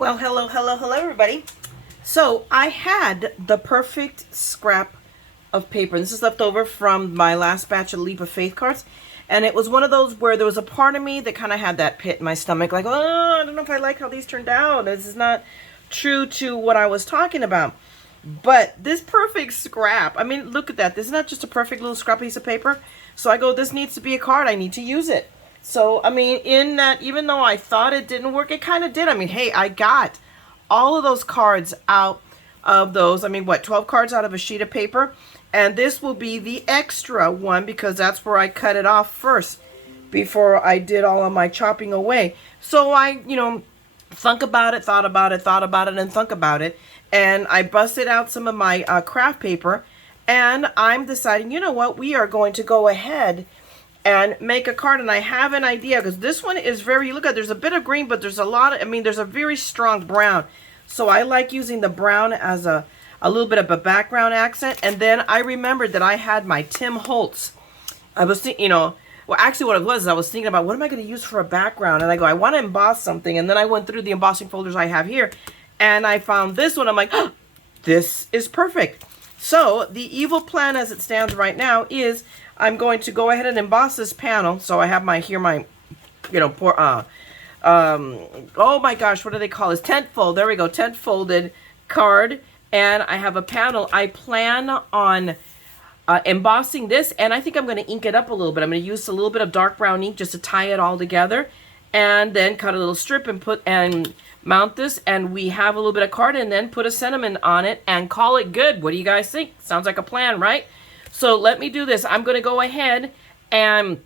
Well, hello, everybody. So I had the perfect scrap of paper. This is left over from my last batch of Leap of Faith cards. And it was one of those where there was a part of me that kind of had that pit in my stomach. Like, oh, I don't know if I like how these turned out. This is not true to what I was talking about. But this perfect scrap, I mean, look at that. This is not just a perfect little scrap piece of paper. So I go, this needs to be a card. I need to use it. So, I mean, in that, even though I thought it didn't work, it kind of did. I mean, hey, I got all of those cards out of those. I mean, what, 12 cards out of a sheet of paper? And this will be the extra one because that's where I cut it off first before I did all of my chopping away. So I, thought about it, and thunk about it. And I busted out some of my craft paper. And I'm deciding, you know what, we are going to go ahead and make a card. And I have an idea because this one is very, look at, there's a bit of green, but there's a lot of, there's a very strong brown. So I like using the brown as a little bit of a background accent. And then I remembered that I had my Tim Holtz. I was thinking, well, actually what it was, I was thinking about what am I going to use for a background? And I go, I want to emboss something. And then I went through the embossing folders I have here. And I found this one. I'm like, oh, this is perfect. So the evil plan as it stands right now is I'm going to go ahead and emboss this panel. So I have my, oh my gosh, what do they call this? Tent fold. There we go. Tent folded card. And I have a panel. I plan on embossing this. And I think I'm going to ink it up a little bit. I'm going to use a little bit of dark brown ink just to tie it all together. And then cut a little strip and mount this. And we have a little bit of card and then put a sentiment on it and call it good. What do you guys think? Sounds like a plan, right? So let me do this. I'm going to go ahead and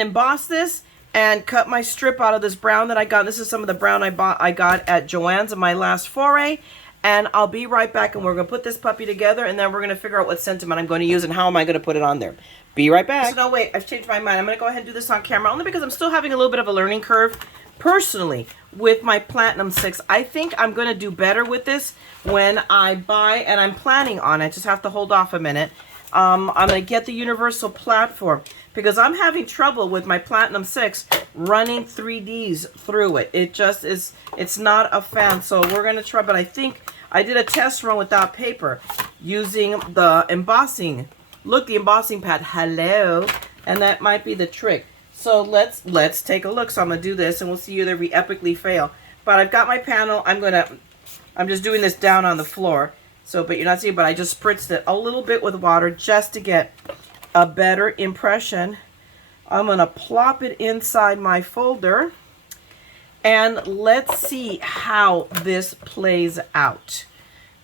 emboss this and cut my strip out of this brown that I got. This is some of the brown I got at Joann's in my last foray. And I'll be right back and we're going to put this puppy together and then we're going to figure out what sentiment I'm going to use and how am I going to put it on there. Be right back. So no, wait, I've changed my mind. I'm going to go ahead and do this on camera only because I'm still having a little bit of a learning curve personally with my Platinum 6. I think I'm going to do better with this when I buy, and I'm planning on it. Just have to hold off a minute. I'm going to get the universal platform because I'm having trouble with my Platinum 6 running 3Ds through it. It just is, it's not a fan. So we're going to try, but I think I did a test run without paper using the embossing. Look, the embossing pad, hello. And that might be the trick. So let's take a look. So I'm going to do this and we'll see either we epically fail. But I've got my panel. I'm just doing this down on the floor. So, but you're not seeing, but I just spritzed it a little bit with water just to get a better impression. I'm going to plop it inside my folder. And let's see how this plays out.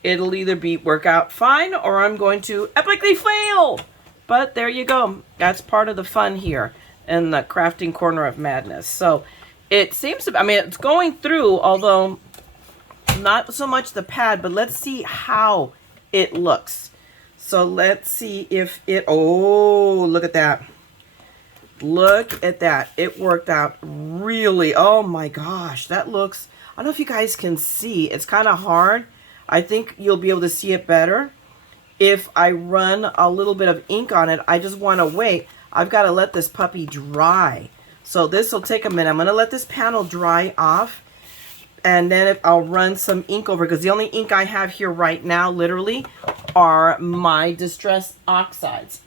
It'll either work out fine or I'm going to epically fail. But there you go. That's part of the fun here in the crafting corner of madness. So it seems to, it's going through, although not so much the pad, but let's see how it looks. So let's see if it, oh, look at that. Look at that. It worked out really, oh my gosh, that looks, I don't know if you guys can see. It's kind of hard. I think you'll be able to see it better if I run a little bit of ink on it. I just want to wait. I've got to let this puppy dry. So this will take a minute. I'm going to let this panel dry off. And then I'll run some ink over, because the only ink I have here right now, literally, are my Distress Oxides.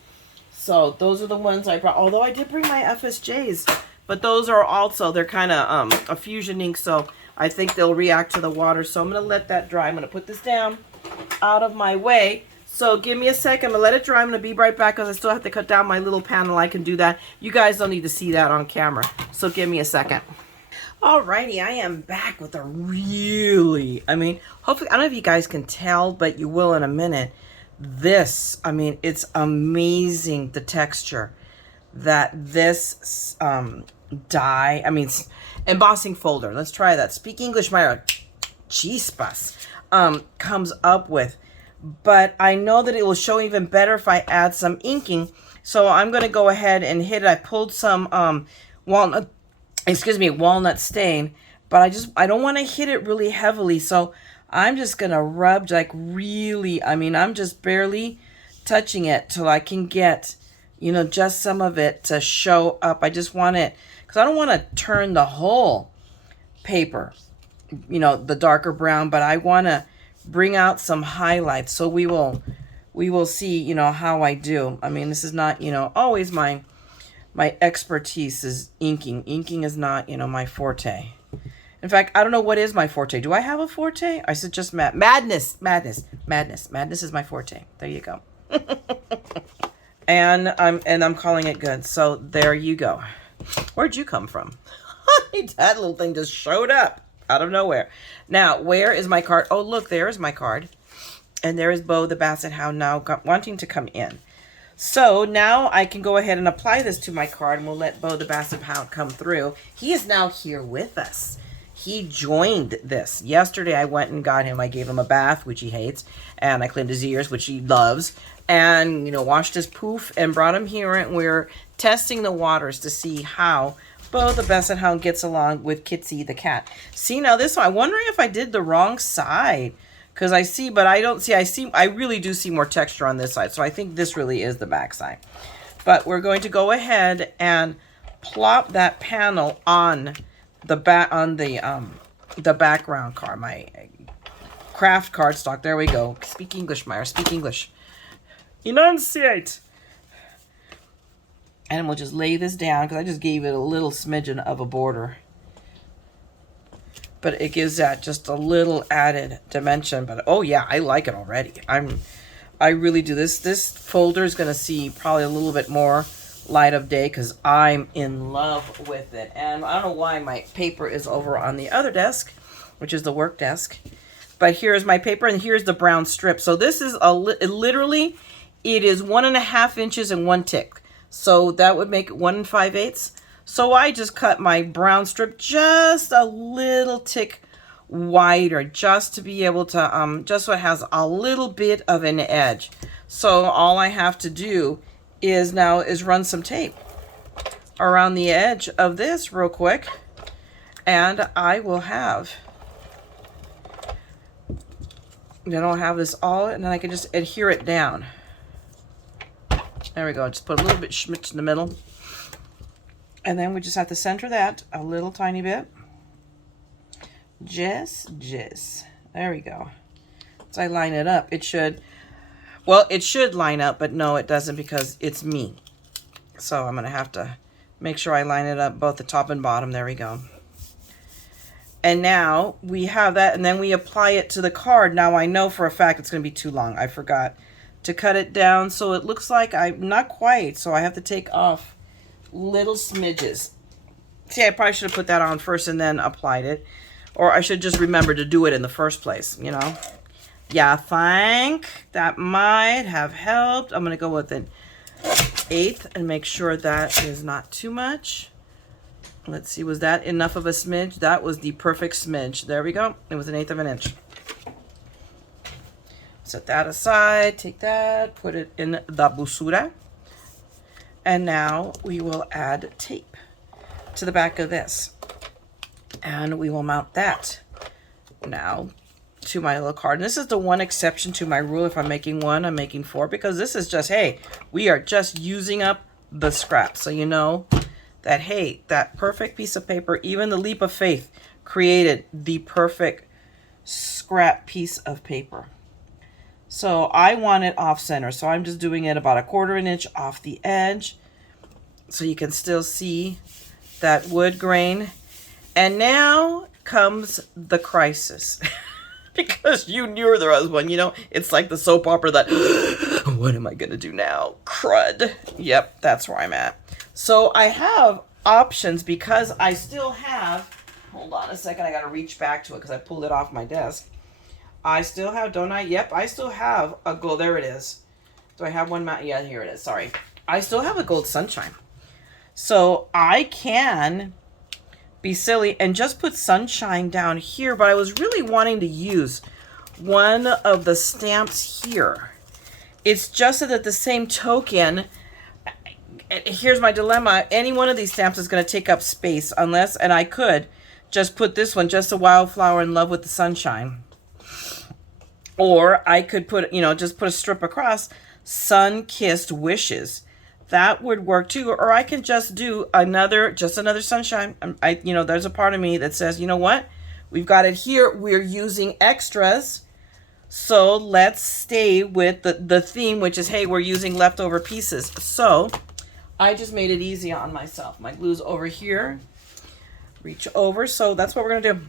So those are the ones I brought. Although I did bring my FSJs. But those are also, they're kind of a fusion ink. So I think they'll react to the water. So I'm going to let that dry. I'm going to put this down out of my way. So give me a second. I'm going to let it dry. I'm going to be right back because I still have to cut down my little panel. I can do that. You guys don't need to see that on camera. So give me a second. Alrighty, I am back with a really, hopefully, I don't know if you guys can tell, but you will in a minute. This, it's amazing, the texture that this die, embossing folder. Let's try that. Speak English, Mayra. Chispas. Comes up with. But I know that it will show even better if I add some inking. So I'm going to go ahead and hit it. I pulled some walnut stain, but I don't want to hit it really heavily. So I'm just going to rub like really, I'm just barely touching it till I can get, just some of it to show up. I just want it, because I don't want to turn the whole paper you know, the darker brown, but I want to bring out some highlights. So we will see, you know, how I do. I mean, this is not, you know, always my expertise is inking. Inking is not, you know, my forte. In fact, I don't know what is my forte. Do I have a forte? I said just madness. Madness is my forte. There you go. and I'm calling it good. So there you go. Where'd you come from? That little thing just showed up out of nowhere. Now, where is my card? Oh, look, there's my card. And there is Bo the Basset Hound now wanting to come in. So now I can go ahead and apply this to my card, and we'll let Bo the Basset Hound come through. He is now here with us. He joined this. Yesterday I went and got him. I gave him a bath, which he hates, and I cleaned his ears, which he loves, and, you know, washed his poof and brought him here, and we're testing the waters to see how Bo the Basset Hound gets along with Kitsy the cat. See, now this one, I'm wondering if I did the wrong side. Because I see, but I don't see, I really do see more texture on this side. So I think this really is the back side. But we're going to go ahead and plop that panel on the background card, my craft cardstock. There we go. Speak English, Mayra, speak English. Enunciate. And we'll just lay this down because I just gave it a little smidgen of a border. But it gives that just a little added dimension. But oh yeah, I like it already. I really do. This folder is going to see probably a little bit more light of day because I'm in love with it. And I don't know why my paper is over on the other desk, which is the work desk. But here's my paper, and here's the brown strip. So this is literally, it is 1.5 inches and 1 tick. So that would make it 1 5/8. So I just cut my brown strip just a little tick wider, just to be able to, just so it has a little bit of an edge. So all I have to do is run some tape around the edge of this real quick, and I will have, then I'll have this all, and then I can just adhere it down. There we go. Just put a little bit schmitz in the middle. And then we just have to center that a little tiny bit. Just. There we go. So I line it up. It should line up, but no, it doesn't because it's me. So I'm going to have to make sure I line it up both the top and bottom. There we go. And now we have that, and then we apply it to the card. Now I know for a fact it's going to be too long. I forgot to cut it down, so it looks like I'm not quite, so I have to take off little smidges. See, I probably should have put that on first and then applied it. Or I should just remember to do it in the first place, you know. Yeah, think that might have helped. I'm going to go with an 1/8 and make sure that is not too much. Let's see, was that enough of a smidge? That was the perfect smidge. There we go. It was 1/8 of an inch. Set that aside, take that, put it in the busura. And now we will add tape to the back of this. And we will mount that now to my little card. And this is the one exception to my rule. If I'm making 1, I'm making 4. Because this is just, hey, we are just using up the scrap. So you know that, hey, that perfect piece of paper, even the leap of faith, created the perfect scrap piece of paper. So I want it off center. So I'm just doing it about 1/4 inch off the edge. So you can still see that wood grain. And now comes the crisis. Because you knew there was one, you know, it's like the soap opera that, what am I going to do now? Crud. Yep, that's where I'm at. So I have options because I still have, hold on a second, I got to reach back to it because I pulled it off my desk. I still have, don't I? Yep, I still have a gold. There it is. Do I have one? Yeah, here it is. Sorry. I still have a gold sunshine. So I can be silly and just put sunshine down here, but I was really wanting to use one of the stamps here. It's just that at the same token, here's my dilemma. Any one of these stamps is going to take up space unless, and I could just put this one, just a wildflower in love with the sunshine. Or I could put, you know, just put a strip across, sun-kissed wishes. That would work too. Or I can just do just another sunshine. You know, there's a part of me that says, you know what? We've got it here. We're using extras. So let's stay with the theme, which is, hey, we're using leftover pieces. So I just made it easy on myself. My glue's over here. Reach over. So that's what we're going to do.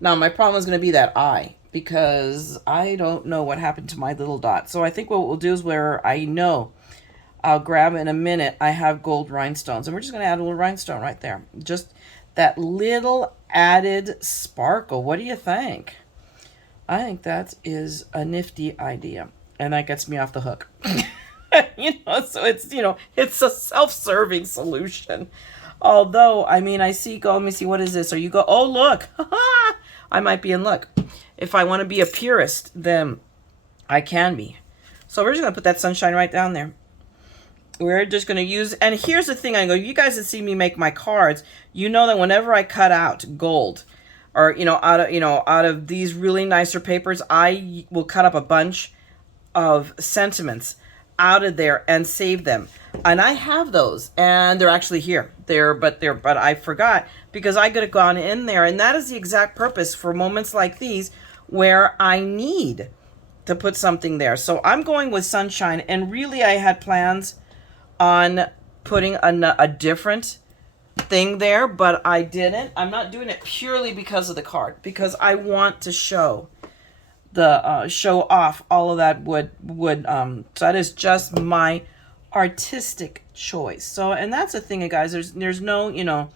Now, my problem is going to be that eye, because I don't know what happened to my little dot. So I think what we'll do is, where I know I'll grab in a minute, I have gold rhinestones. And we're just going to add a little rhinestone right there. Just that little added sparkle. What do you think? I think that is a nifty idea. And that gets me off the hook. You know, so it's, you know, it's a self-serving solution. Although, I mean, I see, let me see, what is this? Or you go, oh, look, I might be in luck. If I want to be a purist, then I can be. So we're just going to put that sunshine right down there. We're just going to use, and here's the thing, I go, you guys that see me make my cards, you know that whenever I cut out gold, or, out of these really nicer papers, I will cut up a bunch of sentiments out of there and save them. And I have those, and they're actually here. But I forgot, because I could have gone in there, and that is the exact purpose for moments like these where I need to put something there. So I'm going with sunshine, and really I had plans on putting a different thing there, but I didn't. I'm not doing it purely because of the card, because I want to show off all of that wood. So that is just my artistic choice. So, and that's the thing, guys. There's no,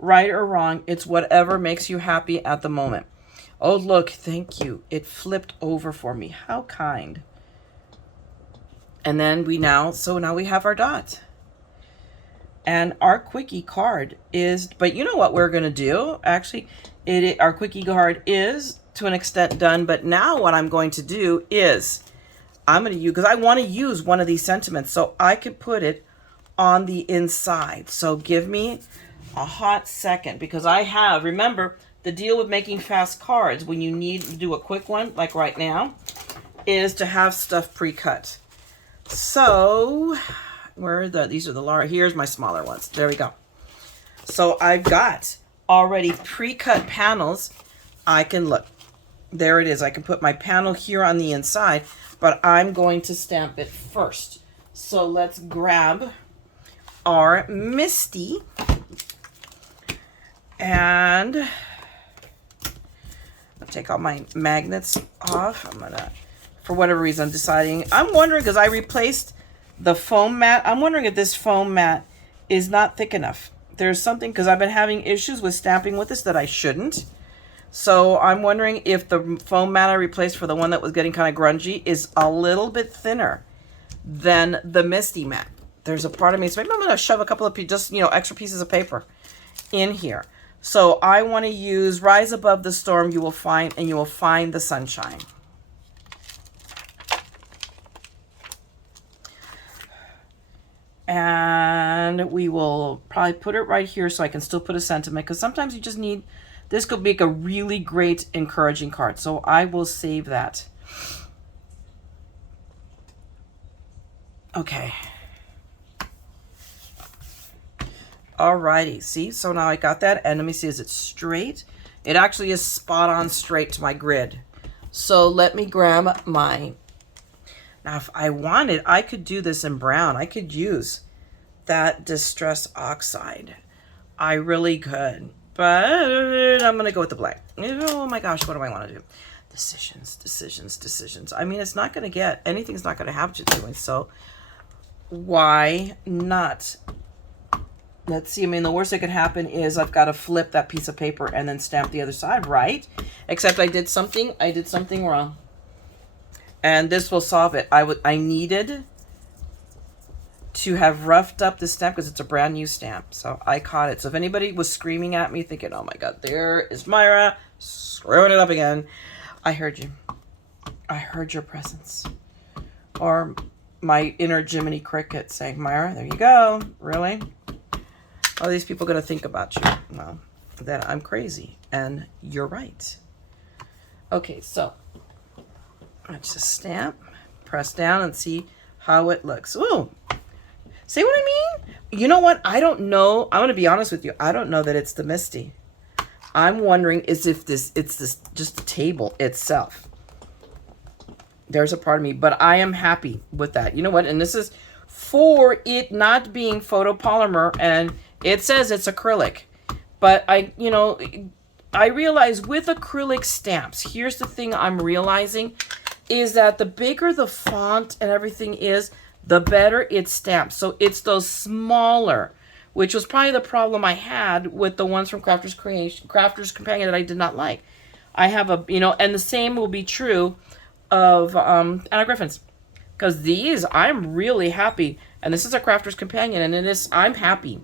right or wrong. It's whatever makes you happy at the moment. Oh, look, thank you. It flipped over for me. How kind. And then now we have our dot. And our quickie card is, but you know what we're going to do? Actually, our quickie card is to an extent done, but now what I'm going to do is I'm going to use, because I want to use one of these sentiments, so I could put it on the inside. So give me a hot second, because I have, remember, the deal with making fast cards when you need to do a quick one, like right now, is to have stuff pre-cut. So these are the large, here's my smaller ones. There we go. So I've got already pre-cut panels. I can look. There it is. I can put my panel here on the inside, but I'm going to stamp it first. So let's grab our Misty, and I'll take all my magnets off. I'm gonna, for whatever reason, I'm deciding. I'm wondering, because I replaced the foam mat. I'm wondering if this foam mat is not thick enough. There's something, because I've been having issues with stamping with this that I shouldn't. So I'm wondering if the foam mat I replaced for the one that was getting kind of grungy is a little bit thinner than the Misty mat. There's a part of me, so maybe I'm going to shove a couple of extra pieces of paper in here. So I want to use Rise Above the Storm, you will find the sunshine. And we will probably put it right here so I can still put a sentiment, because sometimes you just need, this could make a really great encouraging card. So I will save that. Okay. Alrighty, see, so now I got that, and let me see, is it straight? It actually is spot on straight to my grid. So let me grab my, now if I wanted, I could do this in brown. I could use that Distress Oxide. I really could, but I'm going to go with the black. Oh my gosh, what do I want to do? Decisions. I mean, it's not going to get, anything's not going to happen to doing, so why not? Let's see, I mean, the worst that could happen is I've got to flip that piece of paper and then stamp the other side, right? Except I did something wrong. And this will solve it. I needed to have roughed up the stamp because it's a brand new stamp. So I caught it. So if anybody was screaming at me thinking, oh my God, there is Mayra screwing it up again. I heard you. I heard your presence. Or my inner Jiminy Cricket saying, Mayra, there you go. Really? All these people going to think about you. Well, that I'm crazy. And you're right. Okay, so let's just stamp, press down, and see how it looks. Ooh. See what I mean? You know what? I don't know. I'm going to be honest with you. I don't know that it's the Misty. I'm wondering is if it's this just the table itself. There's a part of me, but I am happy with that. You know what? And this is for it not being photopolymer, and it says it's acrylic. But I realize with acrylic stamps, here's the thing I'm realizing, is that the bigger the font and everything is, the better it stamps. So it's those smaller, which was probably the problem I had with the ones from Crafter's Companion that I did not like. I have a, and the same will be true of Anna Griffin's. Because these, I'm really happy. And this is a Crafter's Companion, and I'm happy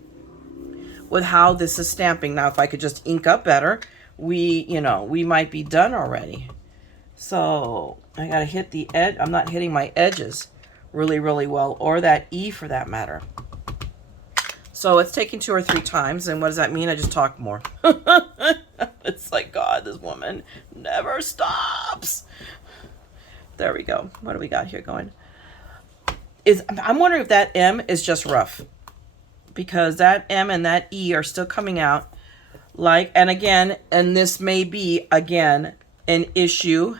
with how this is stamping. Now, if I could just ink up better, we might be done already. So I gotta hit the edge. I'm not hitting my edges really, really well, or that E for that matter. So it's taking 2 or 3 times, and what does that mean? I just talk more. It's like, God, this woman never stops. There we go. What do we got here going? I'm wondering if that M is just rough, because that M and that E are still coming out and this may be, again, an issue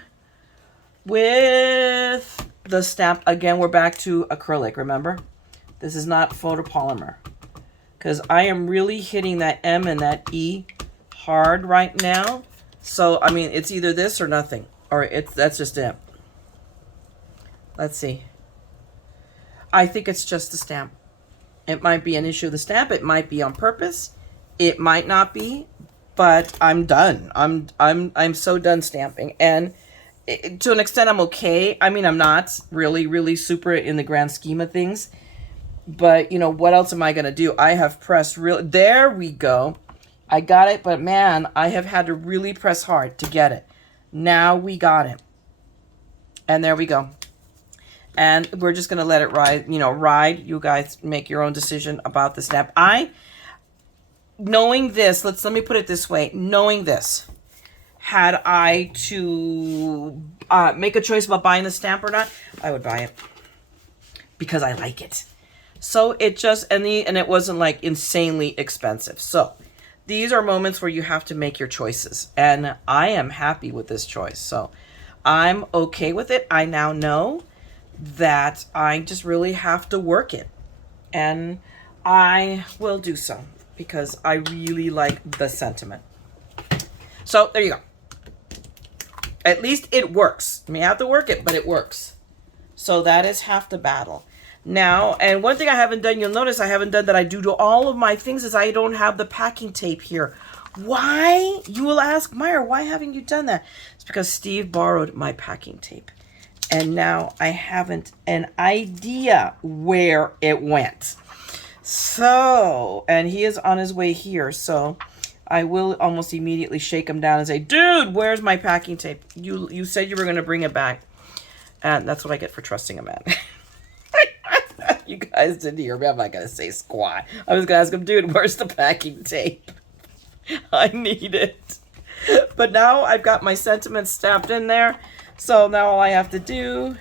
with the stamp. Again, we're back to acrylic, remember? This is not photopolymer, because I am really hitting that M and that E hard right now. So, I mean, it's either this or nothing, or that's just it. Let's see. I think it's just the stamp. It might be an issue of the stamp. It might be on purpose. It might not be, but I'm done. I'm so done stamping. And to an extent, I'm okay. I mean, I'm not really, really super in the grand scheme of things. But, what else am I going to do? I have pressed there we go. I got it, but man, I have had to really press hard to get it. Now we got it. And there we go. And we're just going to let it ride, ride. You guys make your own decision about the stamp. Knowing this, let me put it this way. Knowing this, had I to make a choice about buying the stamp or not, I would buy it. Because I like it. So it just, and it wasn't like insanely expensive. So these are moments where you have to make your choices. And I am happy with this choice. So I'm okay with it. I now know that I just really have to work it, and I will do so because I really like the sentiment. So there you go. At least it works. You may have to work it, but it works. So that is half the battle. Now, and one thing I haven't done, you'll notice I haven't done that I do to all of my things, is I don't have the packing tape here. Why? You will ask, Mayra, why haven't you done that? It's because Steve borrowed my packing tape. And now I haven't an idea where it went. So, and he is on his way here. So I will almost immediately shake him down and say, dude, where's my packing tape? You said you were going to bring it back. And that's what I get for trusting a man. You guys didn't hear me. I'm not going to say squat. I was going to ask him, dude, where's the packing tape? I need it. But now I've got my sentiments stamped in there. So now all I have to do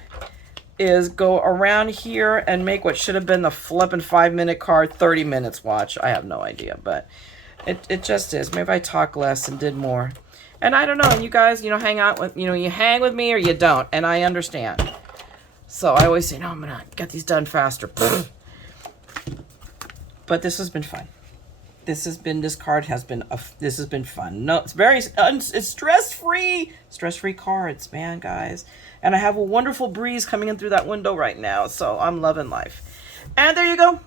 is go around here and make what should have been the flippin' 5-minute card 30 minutes watch. I have no idea, but it just is. Maybe I talk less and did more. And I don't know, and you guys, hang out with, you hang with me or you don't, and I understand. So I always say, no, I'm going to get these done faster. But this has been fun. This card has been, this has been fun. No, it's stress-free cards, man, guys. And I have a wonderful breeze coming in through that window right now, so I'm loving life. And there you go.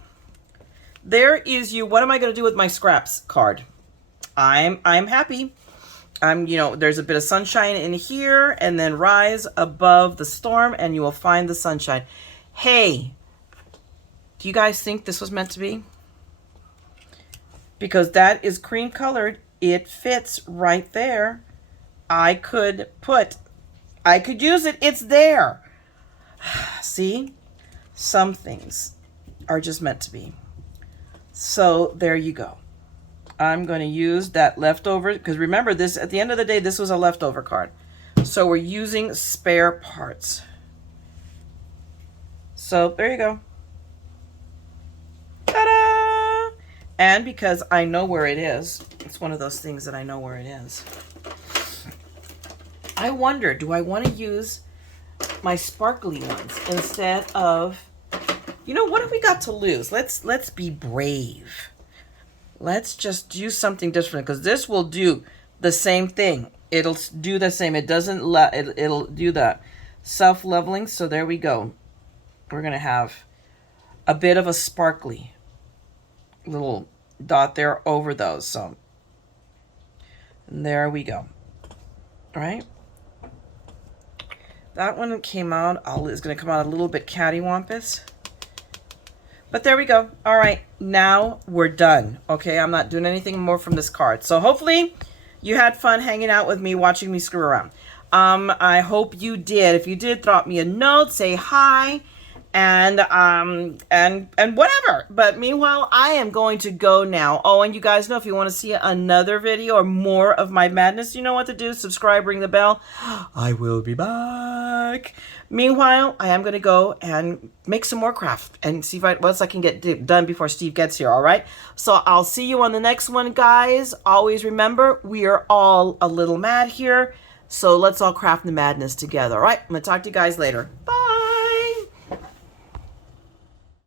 There is you. What am I going to do with my scraps card? I'm happy. There's a bit of sunshine in here, and then rise above the storm, and you will find the sunshine. Hey, do you guys think this was meant to be? Because that is cream colored. It fits right there. I could use it. It's there. See? Some things are just meant to be. So there you go. I'm going to use that leftover, because remember this, at the end of the day, this was a leftover card. So we're using spare parts. So there you go. Ta-da! And because I know where it is, it's one of those things that I know where it is. I wonder, do I want to use my sparkly ones instead of, you know, what have we got to lose? Let's be brave. Let's just do something different, because this will do the same thing. It'll do the same. It doesn't it'll do the self-leveling. So there we go. We're going to have a bit of a sparkly little dot there over those. So and there we go. All right. That one came out, is going to come out a little bit cattywampus. But there we go. All right, now we're done. Okay, I'm not doing anything more from this card. So hopefully you had fun hanging out with me, watching me screw around. I hope you did. If you did, drop me a note, say hi, and whatever. But meanwhile, I am going to go now. Oh, and you guys know, if you want to see another video or more of my madness, you know what to do. Subscribe, ring the bell. I will be back. Meanwhile, I am going to go and make some more craft and see what else I can get done before Steve gets here, all right? So I'll see you on the next one, guys. Always remember, we are all a little mad here. So let's all craft the madness together, all right? I'm going to talk to you guys later. Bye.